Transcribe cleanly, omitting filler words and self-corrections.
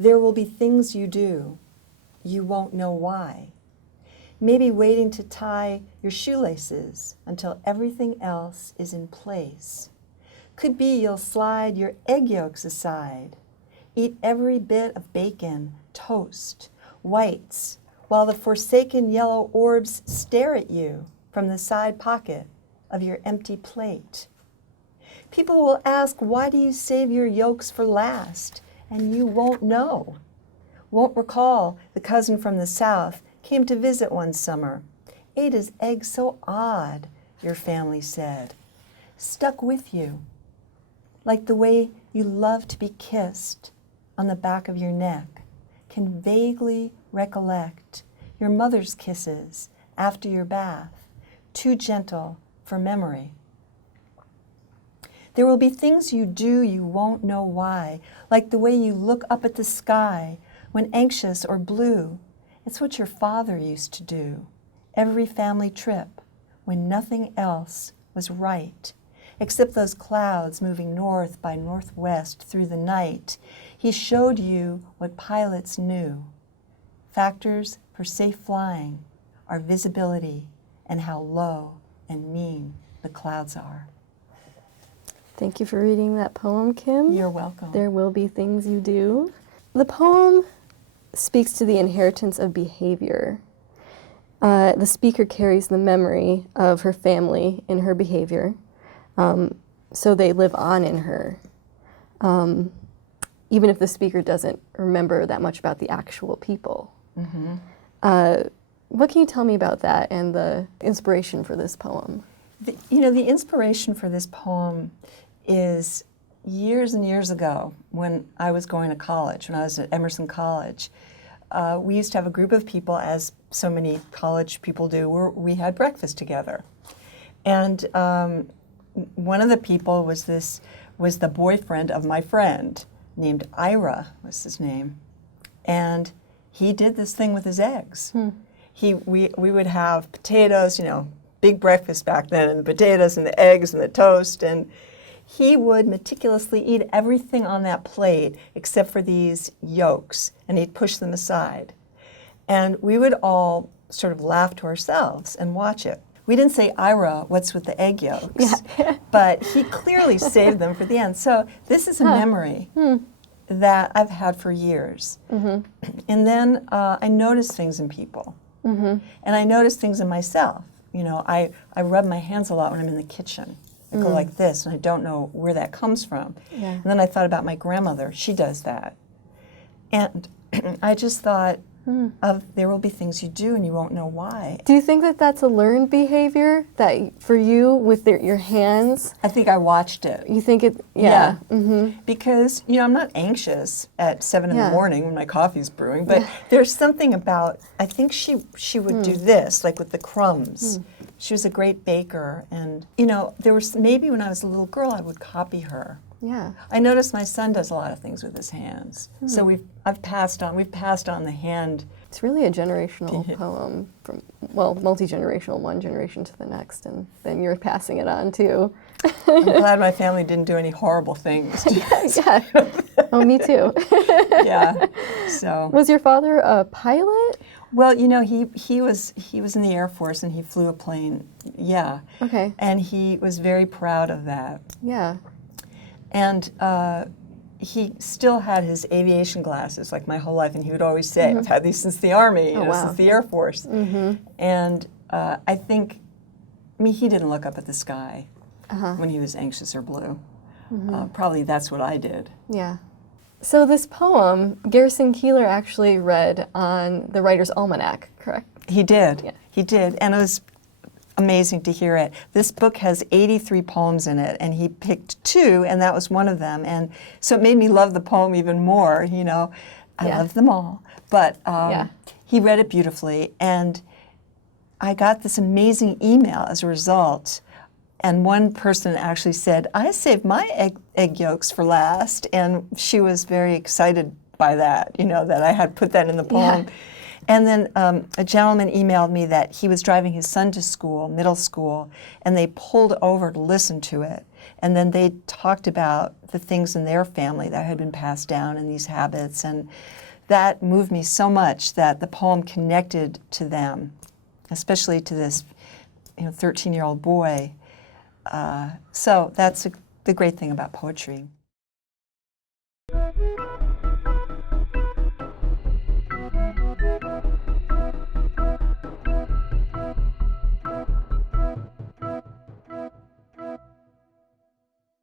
There will be things you do, you won't know why. Maybe waiting to tie your shoelaces until everything else is in place. Could be you'll slide your egg yolks aside, eat every bit of bacon, toast, whites, while the forsaken yellow orbs stare at you from the side pocket of your empty plate. People will ask, why do you save your yolks for last? And you won't know. Won't recall the cousin from the south came to visit one summer. Ate his eggs so odd, your family said. Stuck with you, like the way you love to be kissed on the back of your neck. Can vaguely recollect your mother's kisses after your bath, too gentle for memory. There will be things you do you won't know why, like the way you look up at the sky when anxious or blue. It's what your father used to do every family trip when nothing else was right, except those clouds moving north by northwest through the night. He showed you what pilots knew. Factors for safe flying are visibility and how low and mean the clouds are. Thank you for reading that poem, Kim. You're welcome. There will be things you do. The poem speaks to the inheritance of behavior. The speaker carries the memory of her family in her behavior, so they live on in her, even if the speaker doesn't remember that much about the actual people. Mm-hmm. What can you tell me about that and the inspiration for this poem? The inspiration for this poem is years and years ago when I was going to college, when I was at Emerson College. We used to have a group of people, as so many college people do, where we had breakfast together. And one of the people was the boyfriend of my friend, named Ira was his name. And he did this thing with his eggs. We would have potatoes, big breakfast back then, and the potatoes and the eggs and the toast, and he would meticulously eat everything on that plate except for these yolks, and he'd push them aside. And we would all sort of laugh to ourselves and watch it. We didn't say, Ira, what's with the egg yolks? Yeah. But he clearly saved them for the end. So this is a memory that I've had for years. Mm-hmm. And then I noticed things in people. Mm-hmm. And I noticed things in myself. I rub my hands a lot when I'm in the kitchen. I go like this, and I don't know where that comes from. Yeah. And then I thought about my grandmother. She does that. And I just thought there will be things you do and you won't know why. Do you think that that's a learned behavior that for you with your hands? I think I watched it. You think it, yeah. Mm-hmm. Because, I'm not anxious at 7 in the morning when my coffee's brewing, but there's something about, I think she would do this, like with the crumbs. She was a great baker, and, there was, maybe when I was a little girl, I would copy her. Yeah. I noticed my son does a lot of things with his hands. So we've passed on the hand. It's really a generational poem, multi-generational, one generation to the next, and then you're passing it on too. I'm glad my family didn't do any horrible things. Yeah. Oh, me too. Yeah. So. Was your father a pilot? Well, he was in the Air Force, and he flew a plane. Yeah. Okay. And he was very proud of that. Yeah. And he still had his aviation glasses like my whole life, and he would always say, I've had these since the Army, since the Air Force. Mm-hmm. And I think, he didn't look up at the sky when he was anxious or blue. Mm-hmm. Probably that's what I did. Yeah. So this poem, Garrison Keillor actually read on the Writer's Almanac, correct? He did. Yeah. He did. And it was amazing to hear it. This book has 83 poems in it, and he picked 2, and that was one of them. And so it made me love the poem even more, I love them all. But he read it beautifully, and I got this amazing email as a result. And one person actually said, I saved my egg yolks for last, and she was very excited by that, that I had put that in the poem. Yeah. And then a gentleman emailed me that he was driving his son to school, middle school, and they pulled over to listen to it. And then they talked about the things in their family that had been passed down and these habits. And that moved me so much that the poem connected to them, especially to this 13-year-old boy. So that's the great thing about poetry.